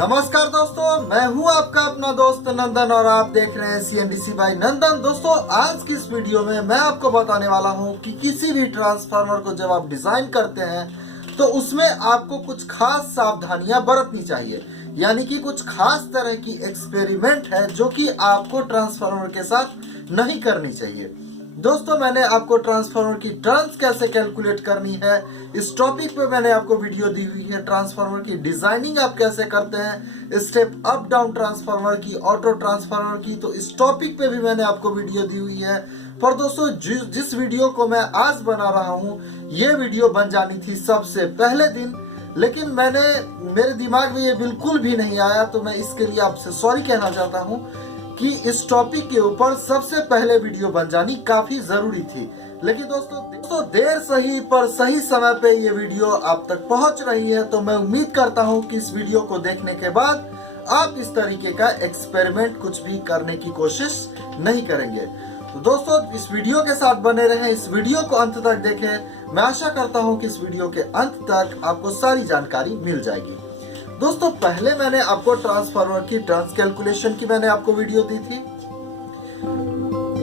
नमस्कार दोस्तों, मैं हूं आपका अपना दोस्त नंदन और आप देख रहे हैं CNDC बाय नंदन। दोस्तों, आज की इस वीडियो में मैं आपको बताने वाला हूं कि किसी भी ट्रांसफार्मर को जब आप डिजाइन करते हैं तो उसमें आपको कुछ खास सावधानियां बरतनी चाहिए, यानी कि कुछ खास तरह की एक्सपेरिमेंट है जो कि आपको ट्रांसफार्मर के साथ नहीं करनी चाहिए। दोस्तों, मैंने आपको ट्रांसफार्मर की टर्न्स कैसे कैलकुलेट करनी है इस टॉपिक पे मैंने आपको वीडियो दी हुई है। ट्रांसफार्मर की डिजाइनिंग आप कैसे करते हैं, स्टेप अप डाउन ट्रांसफार्मर की, ऑटो ट्रांसफार्मर की, तो इस टॉपिक पे भी मैंने आपको वीडियो दी हुई है। पर दोस्तों, जिस वीडियो को मैं आज बना रहा हूँ ये वीडियो बन जानी थी सबसे पहले दिन, लेकिन मेरे दिमाग में ये बिल्कुल भी नहीं आया, तो मैं इसके लिए आपसे सॉरी कहना चाहता हूँ कि इस टॉपिक के ऊपर सबसे पहले वीडियो बन जानी काफी जरूरी थी। लेकिन दोस्तों देर सही पर सही समय पे ये वीडियो आप तक पहुंच रही है, तो मैं उम्मीद करता हूं कि इस वीडियो को देखने के बाद आप इस तरीके का एक्सपेरिमेंट कुछ भी करने की कोशिश नहीं करेंगे। तो दोस्तों, इस वीडियो के साथ बने रहें, इस वीडियो को अंत तक देखें। मैं आशा करता हूं कि इस वीडियो के अंत तक आपको सारी जानकारी मिल जाएगी। दोस्तों, पहले मैंने आपको ट्रांसफार्मर की टर्न्स कैलकुलेशन की मैंने आपको वीडियो दी थी,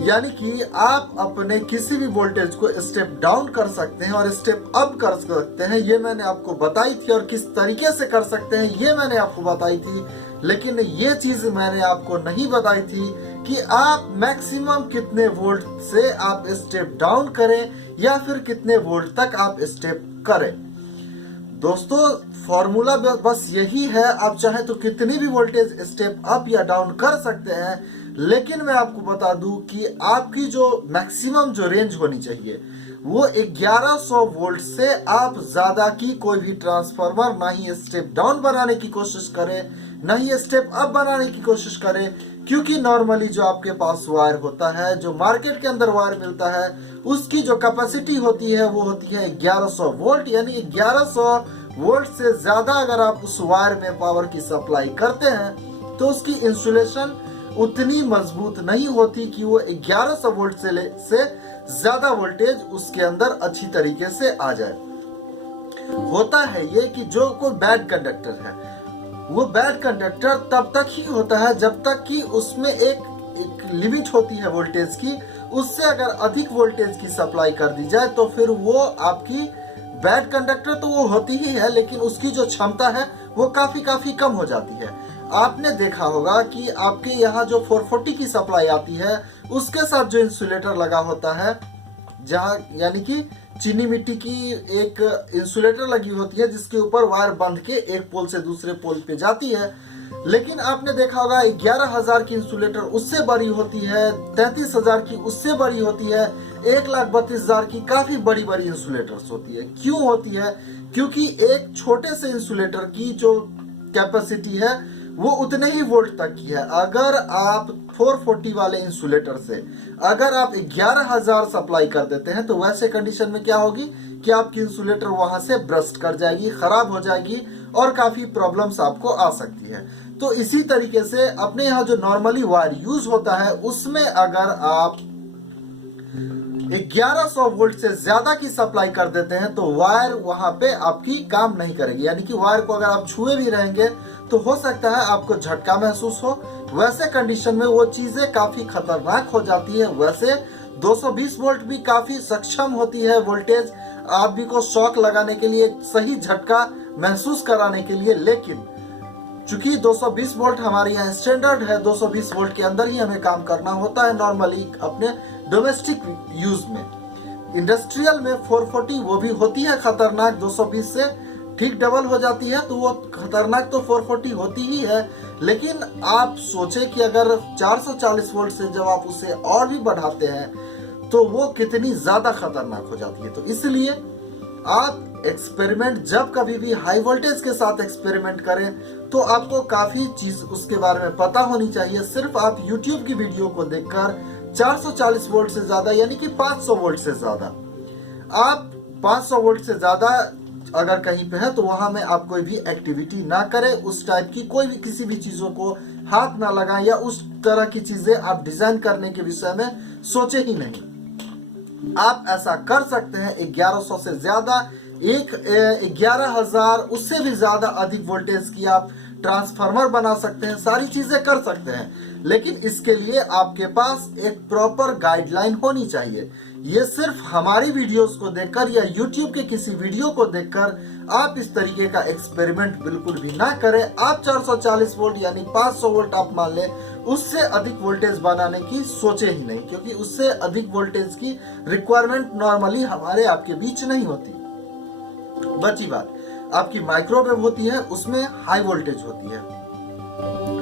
यानी कि आप अपने किसी भी वोल्टेज को स्टेप डाउन कर सकते हैं और स्टेप अप कर सकते हैं, ये मैंने आपको बताई थी। और किस तरीके से कर सकते हैं ये मैंने आपको बताई थी, लेकिन ये चीज मैंने आपको नहीं बताई थी कि आप मैक्सिमम कितने वोल्ट से आप स्टेप डाउन करें या फिर कितने वोल्ट तक आप स्टेप करें। दोस्तों, फॉर्मूला बस यही है, आप चाहे तो कितनी भी वोल्टेज स्टेप अप या डाउन कर सकते हैं, लेकिन मैं आपको बता दूं कि आपकी जो मैक्सिमम जो रेंज होनी चाहिए वो 1100 वोल्ट से आप ज्यादा की कोई भी ट्रांसफार्मर ना ही स्टेप डाउन बनाने की कोशिश करे ना ही स्टेप अप बनाने की कोशिश करे, क्योंकि नॉर्मली जो आपके पास वायर होता है, जो मार्केट के अंदर वायर मिलता है, उसकी जो कैपेसिटी होती है वो होती है 1100 वोल्ट। यानी 1100 वोल्ट से ज्यादा अगर आप उस वायर में पावर की सप्लाई करते हैं तो उसकी इंसुलेशन उतनी मजबूत नहीं होती कि वो 1100 वोल्ट से ज्यादा वोल्टेज उसके अंदर अच्छी तरीके से आ जाए। होता है ये कि जो कोई बैड कंडक्टर है वो बैड कंडक्टर तब तक ही होता है जब तक कि उसमें एक लिमिट होती है वोल्टेज की, उससे अगर अधिक वोल्टेज की सप्लाई कर दी जाए तो फिर वो आपकी बैड कंडक्टर तो वो होती ही है, लेकिन उसकी जो क्षमता है वो काफी कम हो जाती है। आपने देखा होगा कि आपके यहाँ जो 440 की सप्लाई आती है उसके साथ जो इंसुलेटर लगा होता है, जहाँ यानी कि चीनी मिट्टी की एक इंसुलेटर लगी होती है जिसके ऊपर वायर बंध के एक पोल से दूसरे पोल पे जाती है, लेकिन आपने देखा होगा 11,000 की इंसुलेटर उससे बड़ी होती है, 33,000 की उससे बड़ी होती है, 1,32,000 की काफी बड़ी इंसुलेटर्स होती है। क्यों होती है? क्योंकि एक छोटे से इंसुलेटर की जो कैपेसिटी है वो उतने ही वोल्ट तक की है। अगर आप 440 वाले इंसुलेटर से अगर आप 11,000 सप्लाई कर देते हैं तो वैसे कंडीशन में क्या होगी कि आपकी इंसुलेटर वहां से ब्रस्ट कर जाएगी, खराब हो जाएगी और काफी प्रॉब्लम्स आपको आ सकती है। तो इसी तरीके से अपने यहाँ जो नॉर्मली वायर यूज होता है उसमें अगर आप 1100 वोल्ट से ज्यादा की सप्लाई कर देते हैं तो वायर वहां पे आपकी काम नहीं करेगी, यानी कि वायर को अगर आप छुए भी रहेंगे तो हो सकता है आपको झटका महसूस हो। वैसे कंडीशन में वो चीजें काफी खतरनाक हो जाती है। वैसे 220 वोल्ट भी काफी सक्षम होती है वोल्टेज आदमी को शॉक लगाने के लिए, सही झटका महसूस कराने के लिए, लेकिन चूंकि 220 वोल्ट हमारे यहाँ स्टैंडर्ड है, 220 वोल्ट के अंदर ही हमें काम करना होता है नॉर्मली अपने डोमेस्टिक यूज में। इंडस्ट्रियल में 440 वो भी होती है खतरनाक, 220 से ठीक डबल हो जाती है, तो वो खतरनाक तो 440 होती ही है। लेकिन आप सोचे कि अगर 440 वोल्ट से जब आप उसे और भी बढ़ाते हैं तो वो कितनी ज्यादा खतरनाक हो जाती है। तो इसलिए आप एक्सपेरिमेंट जब कभी भी हाई वोल्टेज के साथ एक्सपेरिमेंट करें तो आपको काफी चीज उसके बारे में पता होनी चाहिए। सिर्फ आप YouTube की वीडियो को देखकर 440 वोल्ट से ज्यादा यानी कि 500 वोल्ट से ज्यादा, आप 500 वोल्ट से ज्यादा अगर कहीं पे है तो वहां में आप कोई भी एक्टिविटी ना करें, उस टाइप की कोई भी किसी भी चीजों को हाथ ना लगाएं या उस तरह की चीजें आप डिजाइन करने के विषय में सोचे ही नहीं। आप ऐसा कर सकते हैं 1100 से ज्यादा, 11,000 उससे भी ज्यादा अधिक वोल्टेज की आप ट्रांसफार्मर बना सकते हैं, सारी चीजें कर सकते हैं, लेकिन इसके लिए आपके पास एक प्रॉपर गाइडलाइन होनी चाहिए। ये सिर्फ हमारी वीडियोस को देखकर या YouTube के किसी वीडियो को देखकर आप इस तरीके का एक्सपेरिमेंट बिल्कुल भी ना करें। आप 440 वोल्ट यानी 500 वोल्ट आप मान लें, उससे अधिक वोल्टेज बनाने की सोचे ही नहीं, क्योंकि उससे अधिक वोल्टेज की रिक्वायरमेंट नॉर्मली हमारे आपके बीच नहीं होती। बची बात आपकी माइक्रोवेव होती है, उसमें हाई वोल्टेज होती है,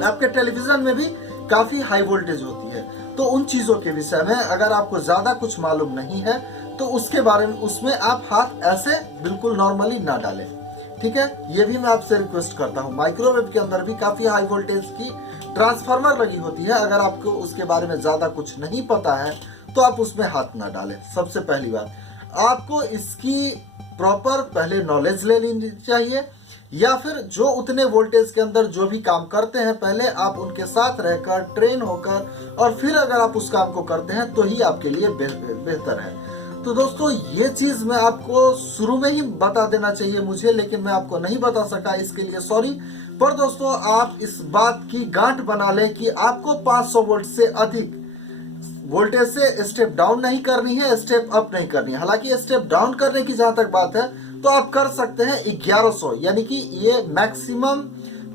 आपके टेलीविजन में भी काफी हाई वोल्टेज होती है। तो उन चीजों के विषय में अगर आपको ज्यादा कुछ मालूम नहीं है तो उसके बारे में उसमें आप हाथ ऐसे बिल्कुल नॉर्मली ना डालें, ठीक है। ये भी मैं आपसे रिक्वेस्ट करता हूँ। माइक्रोवेव के अंदर भी काफी हाई वोल्टेज की ट्रांसफार्मर लगी होती है, अगर आपको उसके बारे में ज्यादा कुछ नहीं पता है तो आप उसमें हाथ ना डालें। सबसे पहली बात, आपको इसकी प्रॉपर पहले नॉलेज ले लेनी चाहिए, या फिर जो उतने वोल्टेज के अंदर जो भी काम करते हैं पहले आप उनके साथ रहकर ट्रेन होकर और फिर अगर आप उस काम को करते हैं तो ही आपके लिए बेहतर है। तो दोस्तों ये चीज मैं आपको शुरू में ही बता देना चाहिए मुझे, लेकिन मैं आपको नहीं बता सका, इसके लिए सॉरी। पर दोस्तों आप इस बात की गांठ बना लें कि आपको 500 वोल्ट से अधिक वोल्टेज से स्टेप डाउन नहीं करनी है, स्टेप अप नहीं करनी है। हालांकि स्टेप डाउन करने की जहां तक बात है तो आप कर सकते हैं 1100, यानी कि ये मैक्सिमम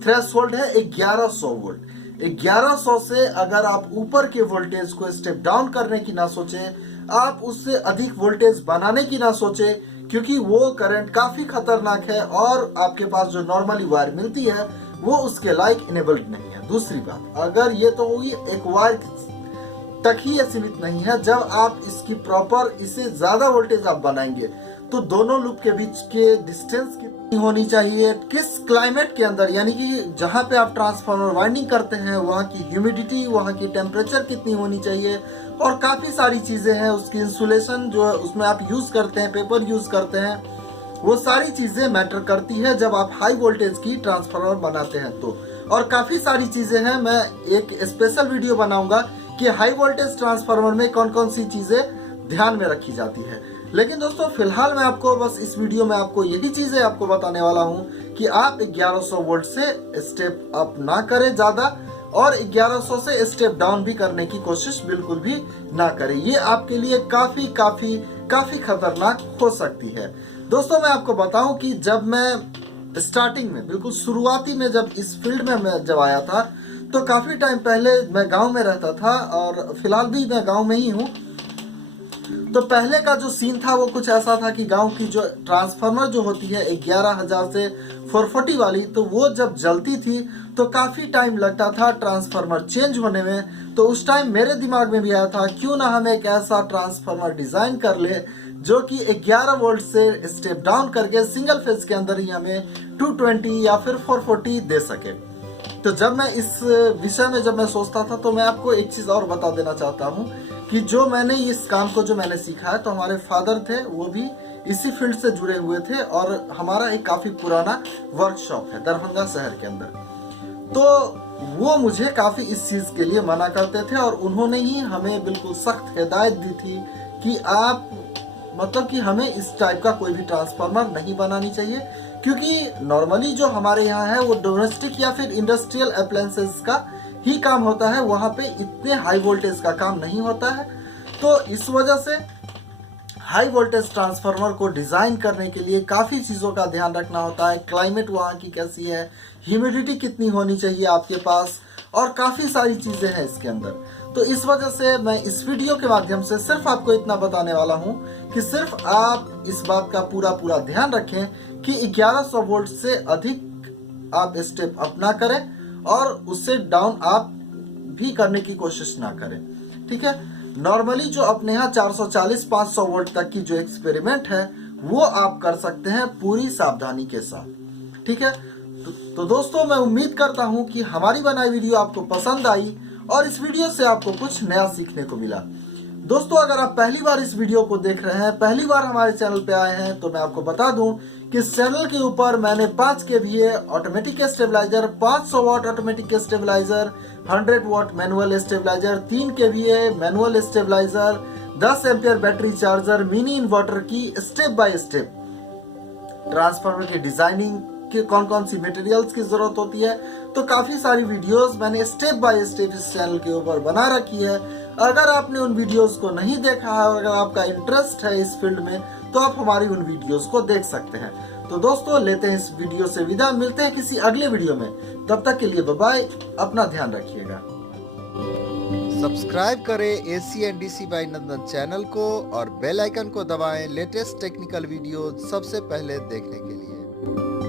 थ्रेशोल्ड है 1100 वोल्ट। 1100 से अगर आप ऊपर के वोल्टेज को स्टेप डाउन करने की ना सोचें, आप उससे अधिक वोल्टेज बनाने की ना सोचें, क्योंकि वो करंट काफी खतरनाक है और आपके पास जो नॉर्मली वायर मिलती है वो उसके लायक इनेबल्ड नहीं है। दूसरी बात, अगर ये तो हुई एक वायर तक ही ये सीमित नहीं है, जब आप इसकी प्रॉपर इससे ज्यादा वोल्टेज आप बनाएंगे तो दोनों लूप के बीच के डिस्टेंस कितनी होनी चाहिए, किस क्लाइमेट के अंदर, यानी कि जहां पे आप ट्रांसफार्मर वाइंडिंग करते हैं वहां की ह्यूमिडिटी, वहां की टेम्परेचर कितनी होनी चाहिए, और काफी सारी चीजें हैं। उसकी इंसुलेशन जो उसमें आप यूज करते हैं, पेपर यूज करते हैं, वो सारी चीजें मैटर करती है जब आप हाई वोल्टेज की ट्रांसफार्मर बनाते हैं तो। और काफी सारी चीजें हैं, मैं एक स्पेशल वीडियो बनाऊंगा कि हाई वोल्टेज ट्रांसफार्मर में कौन कौन सी चीजें ध्यान में रखी जाती है। लेकिन दोस्तों फिलहाल मैं आपको बस इस वीडियो में आपको यही चीजें आपको बताने वाला हूं कि आप 1100 वोल्ट से स्टेप अप ना करें ज्यादा, और 1100 से स्टेप डाउन भी करने की कोशिश बिल्कुल भी ना करें। ये आपके लिए काफी काफी काफी खतरनाक हो सकती है। दोस्तों मैं आपको बताऊं कि जब मैं स्टार्टिंग में बिल्कुल शुरुआती में जब इस फील्ड में मैं जब आया था तो काफी टाइम पहले मैं गांव में रहता था, और फिलहाल भी मैं गांव में ही हूँ। तो पहले का जो सीन था वो कुछ ऐसा था कि गांव की जो ट्रांसफार्मर जो होती है 11,000 से 440 वाली, तो वो जब जलती थी तो काफी टाइम लगता था ट्रांसफार्मर चेंज होने में। तो उस टाइम मेरे दिमाग में भी आया था क्यों ना हम एक ऐसा ट्रांसफार्मर डिजाइन कर ले जो कि 11 वोल्ट से स्टेप डाउन करके सिंगल फेज के अंदर ही हमें 220 या फिर 440 दे सके। तो जब मैं इस विषय में जब मैं सोचता था तो मैं आपको एक चीज और बता देना चाहता हूँ कि जो मैंने इस काम को जो मैंने सीखा है, तो हमारे फादर थे वो भी इसी फील्ड से जुड़े हुए थे, और हमारा एक काफी पुराना वर्कशॉप है दरभंगा शहर के अंदर। तो वो मुझे काफी इस चीज के लिए मना करते थे, और उन्होंने ही हमें बिल्कुल सख्त हिदायत दी थी कि आप मतलब कि हमें इस टाइप का कोई भी ट्रांसफार्मर नहीं बनानी चाहिए, क्योंकि नॉर्मली जो हमारे यहाँ है वो डोमेस्टिक या फिर इंडस्ट्रियल अप्लायंसेस का ही काम होता है, वहां पे इतने हाई वोल्टेज का काम नहीं होता है। तो इस वजह से हाई वोल्टेज ट्रांसफार्मर को डिजाइन करने के लिए काफी चीजों का ध्यान रखना होता है। क्लाइमेट वहां की कैसी है, ह्यूमिडिटी कितनी होनी चाहिए आपके पास, और काफी सारी चीजें हैं इसके अंदर। तो इस वजह से मैं इस वीडियो के माध्यम से सिर्फ आपको इतना बताने वाला हूं कि सिर्फ आप इस बात का पूरा ध्यान रखें कि 1100 वोल्ट से अधिक आप स्टेप अप ना करें, और उससे डाउन आप भी करने की कोशिश ना करें, ठीक है। नॉर्मली जो अपने यहाँ 440-500 वोल्ट तक की जो एक्सपेरिमेंट है वो आप कर सकते हैं पूरी सावधानी के साथ, ठीक है। तो दोस्तों मैं उम्मीद करता हूं कि हमारी बनाई वीडियो आपको पसंद आई और इस वीडियो से आपको कुछ नया सीखने को मिला। दोस्तों अगर आप पहली बार इस वीडियो को देख रहे हैं, पहली बार हमारे चैनल पे आए हैं, तो मैं आपको बता दूं कि इस चैनल के ऊपर मैंने 5 kVA automatic stabiliser, 500 watt automatic stabiliser, 100 watt manual stabiliser, 3 kVA manual stabiliser, 10 ampere battery charger, mini inverter की स्टेप बाय स्टेप ट्रांसफार्मर की डिजाइनिंग कि कौन कौन सी मटेरियल्स की जरूरत होती है। तो काफी सारी वीडियोस मैंने स्टेप बाय स्टेप इस चैनल के ऊपर बना रखी है। अगर आपने उन वीडियोस को नहीं देखा है, अगर आपका इंटरेस्ट है इस फील्ड में, तो आप हमारी उन वीडियोस को देख सकते हैं। तो दोस्तों लेते हैं इस वीडियो से विदा, मिलते हैं किसी अगले वीडियो में। तब तक के लिए बाय बाय, अपना ध्यान रखिएगा। सब्सक्राइब करें ACNDC बाय नंदन चैनल को और बेल आइकन को दबाएं लेटेस्ट टेक्निकल वीडियो सबसे पहले देखने के लिए।